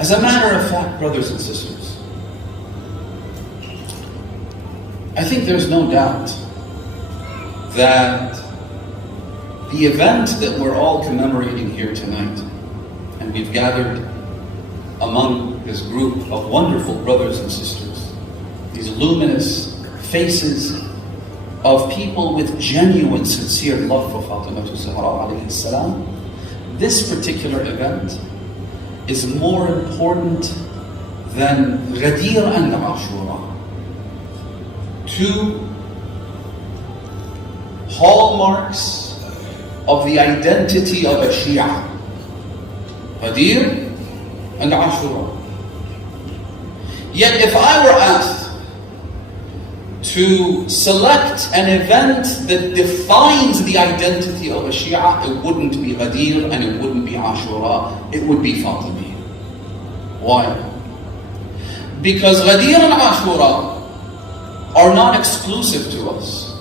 As a matter of fact, brothers and sisters, I think there's no doubt that the event that we're all commemorating here tonight, and we've gathered among this group of wonderful brothers and sisters, these luminous faces of people with genuine, sincere love for Fatimah Zahra alayhi salam, this particular event is more important than Ghadeer and Ashura. Two hallmarks of the identity of a Shia, Ghadeer and Ashura. Yet if I were asked to select an event that defines the identity of a Shia, it wouldn't be Ghadeer and it wouldn't be Ashura, it would be Fatimiyah. Why? Because Ghadeer and Ashura are not exclusive to us.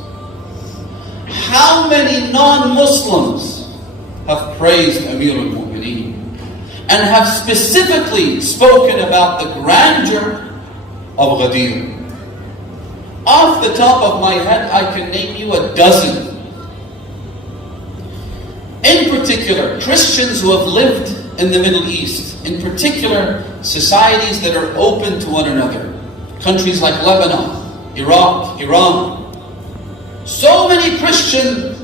How many non-Muslims have praised Amir al-Mu'mineen and have specifically spoken about the grandeur of Ghadeer? Off the top of my head, I can name you a dozen. In particular, Christians who have lived in the Middle East, in particular, societies that are open to one another. Countries like Lebanon, Iraq, Iran. So many Christian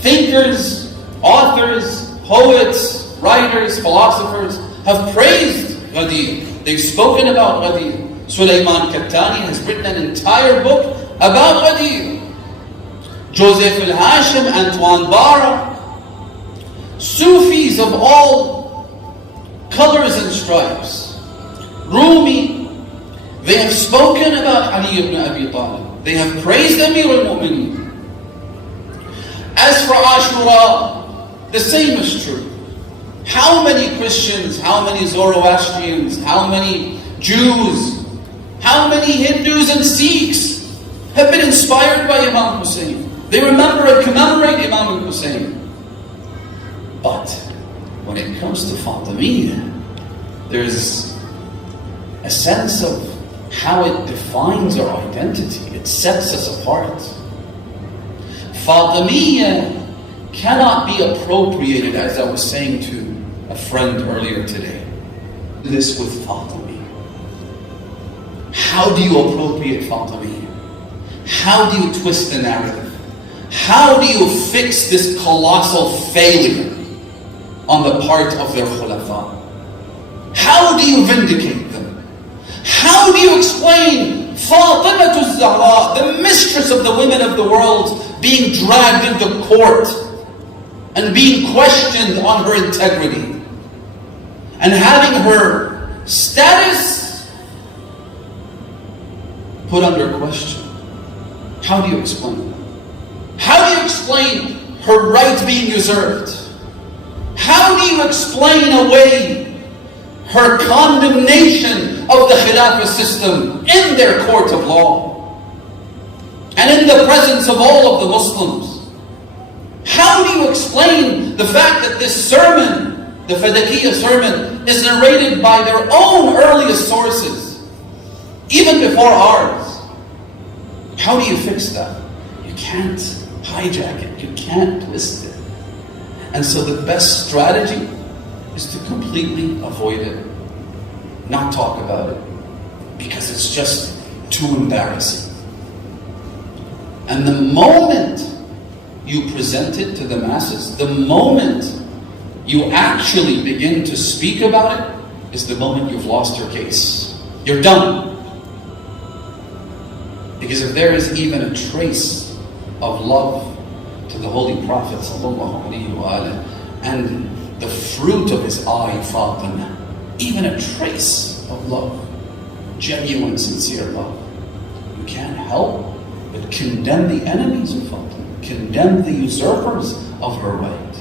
thinkers, authors, poets, writers, philosophers have praised Ghadeer. They've spoken about Ghadeer. Sulaiman Kattani has written an entire book about Ghadeer. Joseph al-Hashim, Antoine Bara, Sufis of all colors and stripes, Rumi, they have spoken about Ali ibn Abi Talib. They have praised Amir al-Mu'mineen. As for Ashura, the same is true. How many Christians, how many Zoroastrians, how many Jews, how many Hindus and Sikhs have been inspired by Imam Hussein? They remember and commemorate Imam Hussein. But when it comes to Fatimiyah, there's a sense of how it defines our identity. It sets us apart. Fatimiyah cannot be appropriated, as I was saying to a friend earlier today. This with Fatimiyah. How do you appropriate Fatimiyah? How do you twist the narrative? How do you fix this colossal failure on the part of their khulafa? How do you vindicate them? How do you explain Fatimah Zahra, the mistress of the women of the world, being dragged into court and being questioned on her integrity and having her status put under question? How do you explain that? How do you explain her right being usurped? How do you explain away her condemnation of the Khilafah system in their court of law and in the presence of all of the Muslims? How do you explain the fact that this sermon, the Fadakiyah sermon, is narrated by their own earliest sources, even before ours? How do you fix that? You can't hijack it. You can't twist it. And so the best strategy is to completely avoid it. Not talk about it. Because it's just too embarrassing. And the moment you present it to the masses, the moment you actually begin to speak about it, is the moment you've lost your case. You're done. Because if there is even a trace of love to the Holy Prophet ﷺ and the fruit of his eye, Fatimah, even a trace of love, genuine, sincere love, you can't help but condemn the enemies of Fatimah, condemn the usurpers of her right.